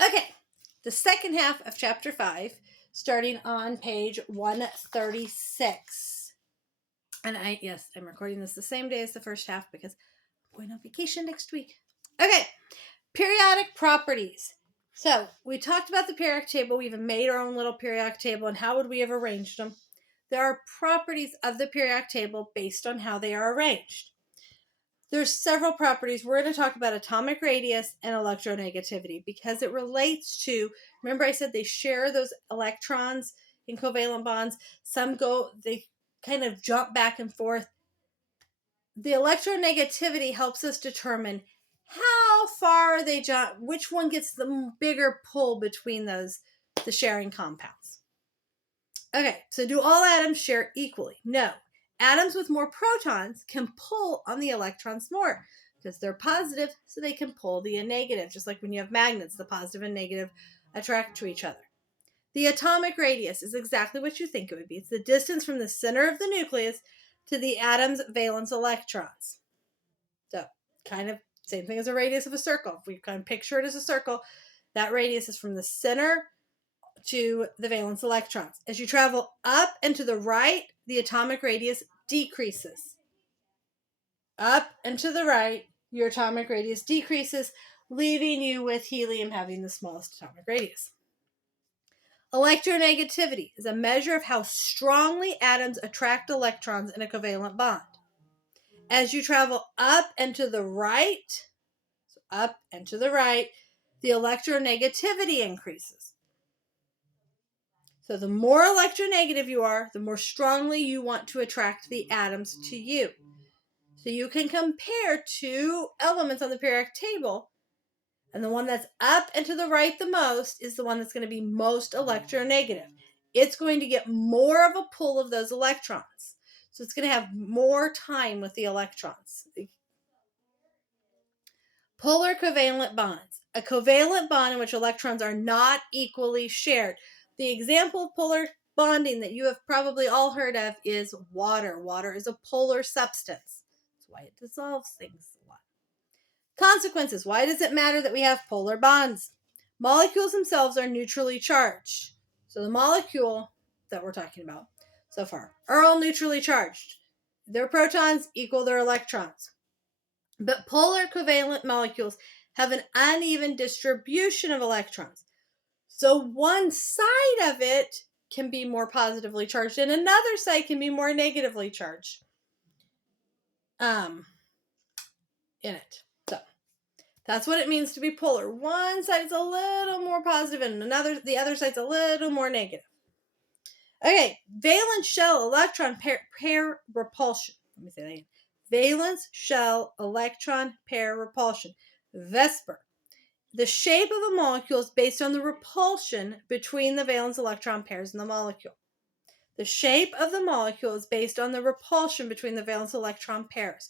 Okay, the second half of chapter 5, starting on page 136. And I'm recording this the same day as the first half because I'm going on vacation next week. Okay, periodic properties. So we talked about the periodic table. We even made our own little periodic table, and how would we have arranged them? There are properties of the periodic table based on how they are arranged. There's several properties. We're going to talk about atomic radius and electronegativity because it relates to, remember I said they share those electrons in covalent bonds. They kind of jump back and forth. The electronegativity helps us determine how far they jump, which one gets the bigger pull between the sharing compounds. Okay, so do all atoms share equally? No. Atoms with more protons can pull on the electrons more because they're positive, so they can pull the negative, just like when you have magnets, the positive and negative attract to each other. The atomic radius is exactly what you think it would be. It's the distance from the center of the nucleus to the atom's valence electrons. So, kind of same thing as a radius of a circle. If we kind of picture it as a circle, that radius is from the center to the valence electrons. As you travel up and to the right, the atomic radius decreases. Up and to the right, your atomic radius decreases, leaving you with helium having the smallest atomic radius. Electronegativity is a measure of how strongly atoms attract electrons in a covalent bond. As you travel up and to the right, the electronegativity increases. So the more electronegative you are, the more strongly you want to attract the atoms to you. So you can compare two elements on the periodic table, and the one that's up and to the right the most is the one that's going to be most electronegative. It's going to get more of a pull of those electrons. So it's going to have more time with the electrons. Polar covalent bonds. A covalent bond in which electrons are not equally shared. The example of polar bonding that you have probably all heard of is water. Water is a polar substance. That's why it dissolves things a lot. Consequences. Why does it matter that we have polar bonds? Molecules themselves are neutrally charged. So the molecule that we're talking about so far are all neutrally charged. Their protons equal their electrons. But polar covalent molecules have an uneven distribution of electrons. So one side of it can be more positively charged and another side can be more negatively charged in it. So that's what it means to be polar. One side is a little more positive and the other side's a little more negative. Okay, valence shell electron pair repulsion. Let me say that again. Valence shell electron pair repulsion. VSEPR. The shape of a molecule is based on the repulsion between the valence electron pairs in the molecule. The shape of the molecule is based on the repulsion between the valence electron pairs.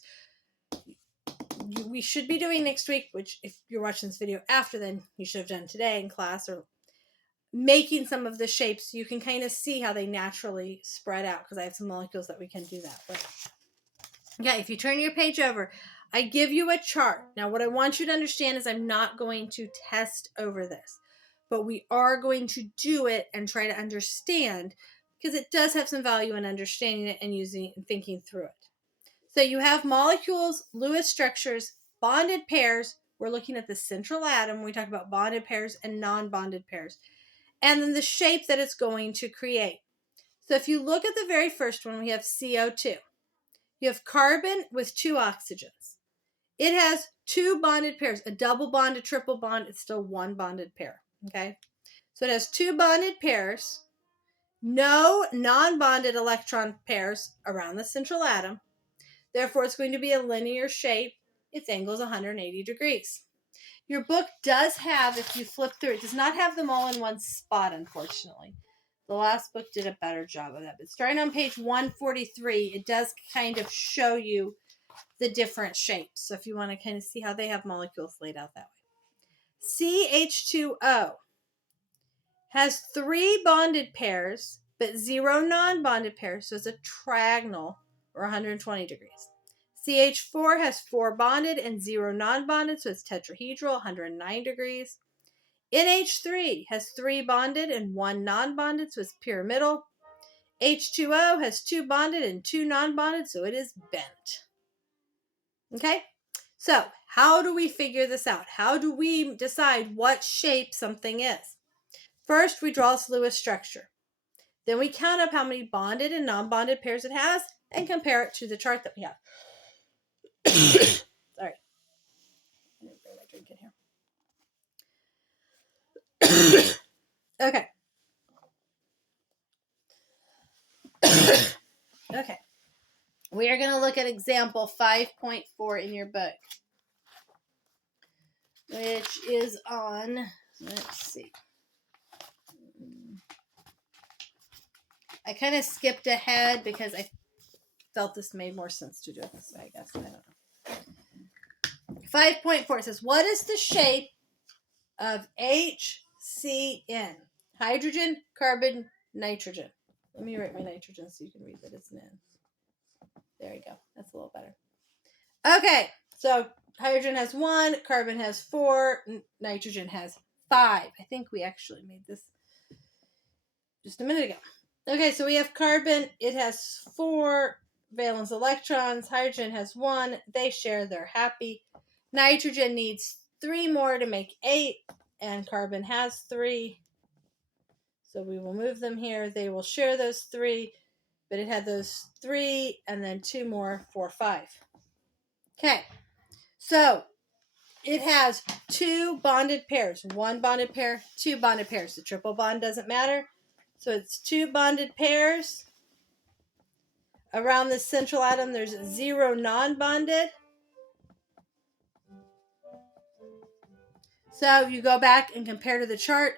We should be doing next week, which if you're watching this video after, then you should have done today in class, or making some of the shapes so you can kind of see how they naturally spread out, because I have some molecules that we can do that with. Okay, if you turn your page over, I give you a chart. Now, what I want you to understand is I'm not going to test over this, but we are going to do it and try to understand, because it does have some value in understanding it and using and thinking through it. So you have molecules, Lewis structures, bonded pairs. We're looking at the central atom when we talk about bonded pairs and non-bonded pairs. And then the shape that it's going to create. So if you look at the very first one, we have CO2. You have carbon with two oxygens. It has two bonded pairs, a double bond, a triple bond. It's still one bonded pair, okay? So it has two bonded pairs, no non-bonded electron pairs around the central atom. Therefore, it's going to be a linear shape. Its angle is 180 degrees. Your book does have, if you flip through, it does not have them all in one spot, unfortunately. The last book did a better job of that. But starting on page 143, it does kind of show you the different shapes. So if you want to kind of see how they have molecules laid out that way. CH2O has three bonded pairs, but zero non-bonded pairs. So it's a trigonal, or 120 degrees. CH4 has four bonded and zero non-bonded, so it's tetrahedral, 109 degrees. NH3 has 3 bonded and 1 non-bonded, so it's pyramidal. H2O has 2 bonded and 2 non-bonded, so it is bent. Okay? So, how do we figure this out? How do we decide what shape something is? First, we draw this Lewis structure. Then we count up how many bonded and non-bonded pairs it has and compare it to the chart that we have. Sorry. I didn't bring my drink in here. Okay. Okay. We are going to look at example 5.4 in your book, which is on, let's see. I kind of skipped ahead because I felt this made more sense to do it this way, I guess. I don't know. 5.4 says, what is the shape of HCN? Hydrogen, carbon, nitrogen. Let me write my nitrogen so you can read that it's an N. There you go. That's a little better. Okay, so hydrogen has 1, carbon has 4, nitrogen has 5. I think we actually made this just a minute ago. Okay, so we have carbon. It has 4 valence electrons. Hydrogen has 1. They share. They're happy. Nitrogen needs 3 more to make 8, and carbon has 3. So we will move them here. They will share those 3, but it had those 3 and then 2 more, 4, 5. Okay, so it has 2 bonded pairs. 1 bonded pair, 2 bonded pairs. The triple bond doesn't matter. So it's 2 bonded pairs. Around the central atom, there's 0 non-bonded. So you go back and compare to the chart.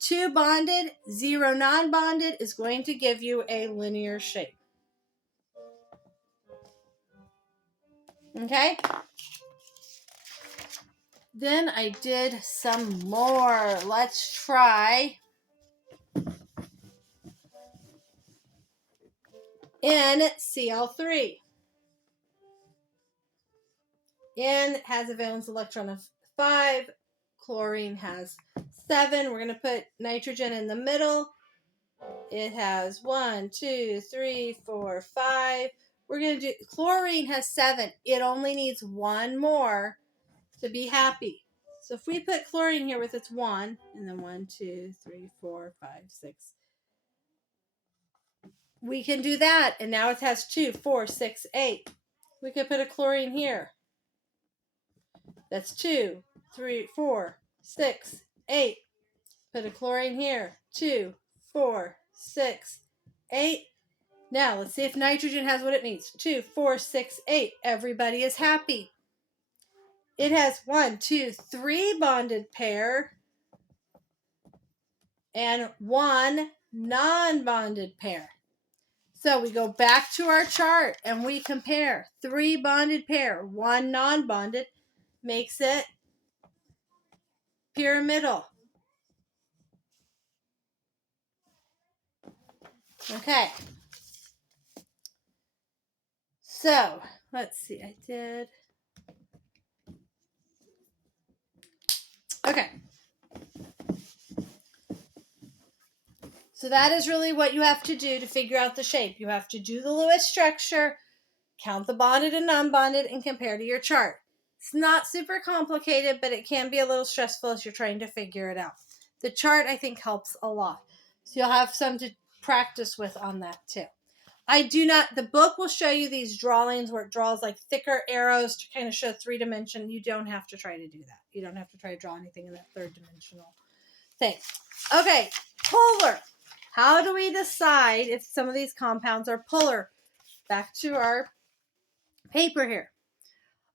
2 bonded, 0 non-bonded is going to give you a linear shape. Okay? Then I did some more. Let's try NCl3. N has a valence electron of 5. Chlorine has 7. We're going to put nitrogen in the middle. It has 1, 2, 3, 4, 5. We're going to do, chlorine has 7. It only needs 1 more to be happy. So if we put chlorine here with its 1, and then 1, 2, 3, 4, 5, 6, we can do that. And now it has 2, 4, 6, 8. We could put a chlorine here. That's 2, 3, 4, 6, 8. Put a chlorine here. 2, 4, 6, 8. Now, let's see if nitrogen has what it needs. 2, 4, 6, 8. Everybody is happy. It has 1, 2, 3 bonded pair and 1 non-bonded pair. So we go back to our chart and we compare. 3 bonded pair, 1 non-bonded makes it pyramidal. Okay. So, let's see. I did. Okay. So that is really what you have to do to figure out the shape. You have to do the Lewis structure, count the bonded and non-bonded, and compare to your chart. It's not super complicated, but it can be a little stressful as you're trying to figure it out. The chart, I think, helps a lot. So you'll have some to practice with on that too. The book will show you these drawings where it draws like thicker arrows to kind of show 3-dimension. You don't have to try to do that. You don't have to try to draw anything in that 3-dimensional thing. Okay, polar. How do we decide if some of these compounds are polar? Back to our paper here.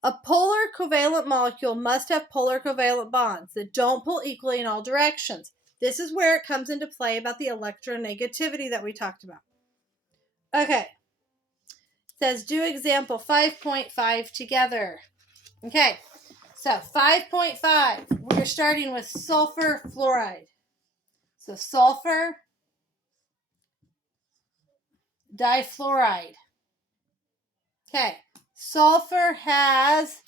A polar covalent molecule must have polar covalent bonds that don't pull equally in all directions. This is where it comes into play about the electronegativity that we talked about. Okay. It says do example 5.5 together. Okay. So 5.5, we're starting with sulfur fluoride. So sulfur difluoride. Okay. Sulfur has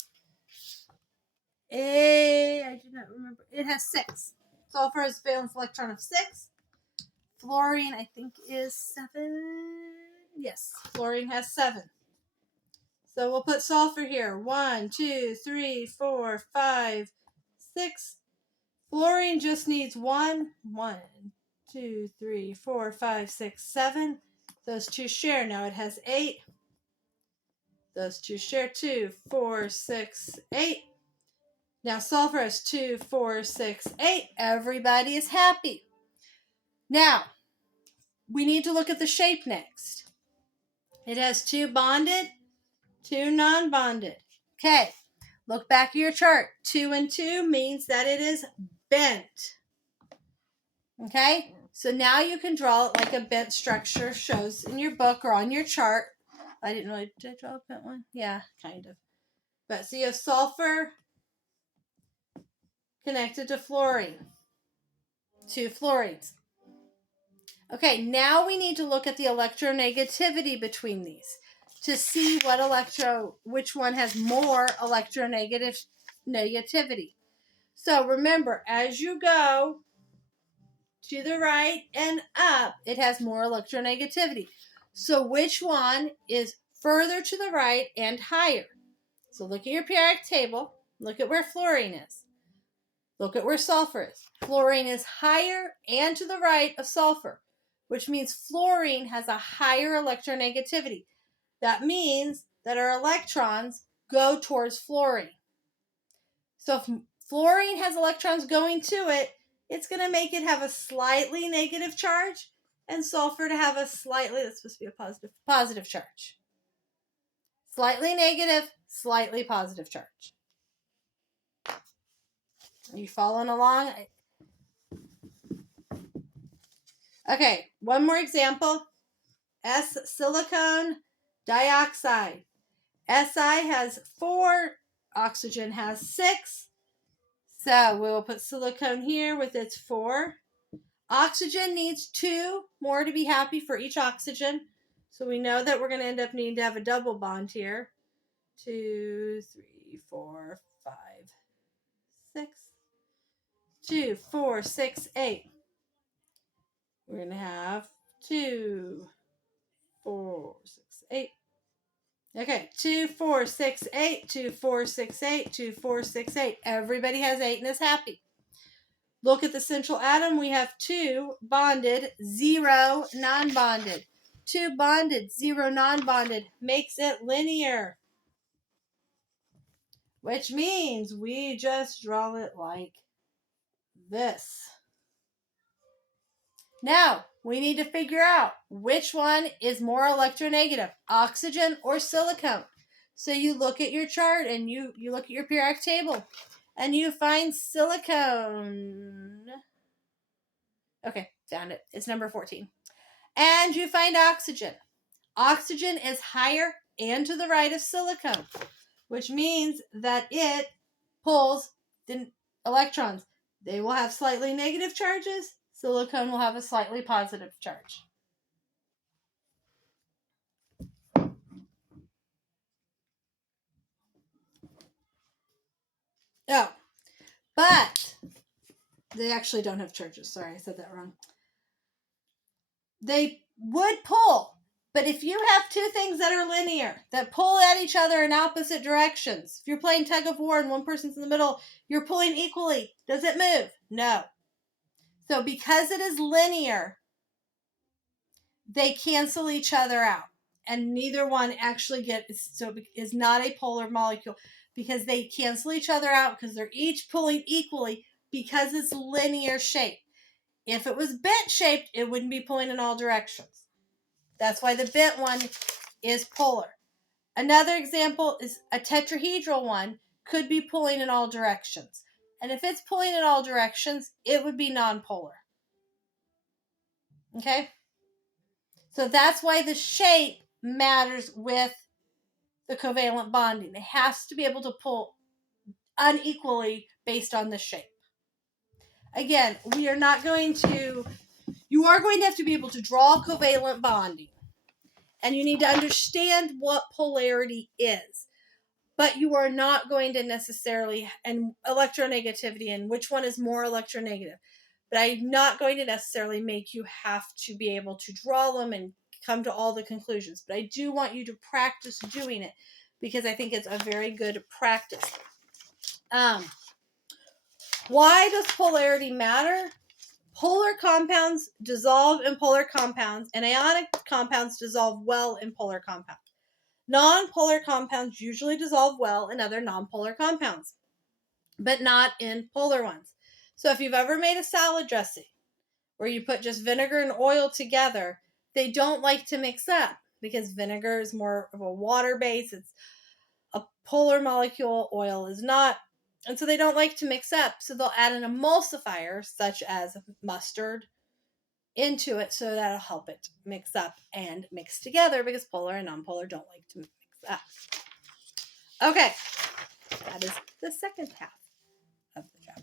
I do not remember. It has 6. Sulfur has a valence electron of 6. Fluorine, I think, is 7. Yes, fluorine has 7. So we'll put sulfur here. 1, 2, 3, 4, 5, 6. Fluorine just needs 1. 1, 2, 3, 4, 5, 6, 7. Those two share. Now it has 8. Those two share. 2, 4, 6, 8. Now sulfur has 2, 4, 6, 8. Everybody is happy. Now, we need to look at the shape next. It has 2 bonded, 2 non-bonded. Okay, look back at your chart. 2 and 2 means that it is bent. Okay, so now you can draw it like a bent structure shows in your book or on your chart. I didn't really, did I draw a bent one? Yeah, kind of. But so you have sulfur connected to fluorine. 2 fluorines. Okay, now we need to look at the electronegativity between these to see which one has more negativity. So remember, as you go to the right and up, it has more electronegativity. So which one is further to the right and higher? So look at your periodic table. Look at where fluorine is. Look at where sulfur is. Fluorine is higher and to the right of sulfur, which means fluorine has a higher electronegativity. That means that our electrons go towards fluorine. So if fluorine has electrons going to it, it's going to make it have a slightly negative charge, and sulfur to have a slightly, that's supposed to be a positive charge. Slightly negative, slightly positive charge. Are you following along? Okay, one more example. Silicon dioxide. Si has 4, oxygen has 6. So we will put silicone here with its 4. Oxygen needs 2 more to be happy for each oxygen. So we know that we're going to end up needing to have a double bond here. 2, 3, 4, 5, 6. 2, 4, 6, 8. We're going to have 2, 4, 6, 8. Okay, 2, 4, 6, 8, 2, 4, 6, 8, 2, 4, 6, 8. Everybody has 8 and is happy. Look at the central atom. We have 2 bonded, 0 non-bonded. 2 bonded, 0 non-bonded makes it linear, which means we just draw it like this. Now, we need to figure out which one is more electronegative, oxygen or silicone. So you look at your chart and you look at your periodic table and you find silicone. Okay, found it. It's number 14. And you find oxygen. Oxygen is higher and to the right of silicone, which means that it pulls the electrons. They will have slightly negative charges. Silicone will have a slightly positive charge. Oh, but they actually don't have charges. Sorry, I said that wrong. They would pull, but if you have 2 things that are linear, that pull at each other in opposite directions, if you're playing tug of war and one person's in the middle, you're pulling equally. Does it move? No. So because it is linear, they cancel each other out. And neither one actually is not a polar molecule because they cancel each other out because they're each pulling equally because it's linear shape. If it was bent shaped, it wouldn't be pulling in all directions. That's why the bent one is polar. Another example is a tetrahedral one could be pulling in all directions. And if it's pulling in all directions, it would be nonpolar. Okay? So that's why the shape matters with the covalent bonding. It has to be able to pull unequally based on the shape. Again, you are going to have to be able to draw covalent bonding. And you need to understand what polarity is. But you are not going to necessarily, and electronegativity and which one is more electronegative. but I'm not going to necessarily make you have to be able to draw them and come to all the conclusions. But I do want you to practice doing it because I think it's a very good practice. Why does polarity matter? Polar compounds dissolve in polar compounds, and ionic compounds dissolve well in polar compounds. Non-polar compounds usually dissolve well in other non-polar compounds, but not in polar ones. So if you've ever made a salad dressing where you put just vinegar and oil together, they don't like to mix up because vinegar is more of a water base. It's a polar molecule, oil is not. And so they don't like to mix up. So they'll add an emulsifier such as mustard into it so that'll help it mix up and mix together because polar and non-polar don't like to mix up. Okay, that is the second half of the chapter.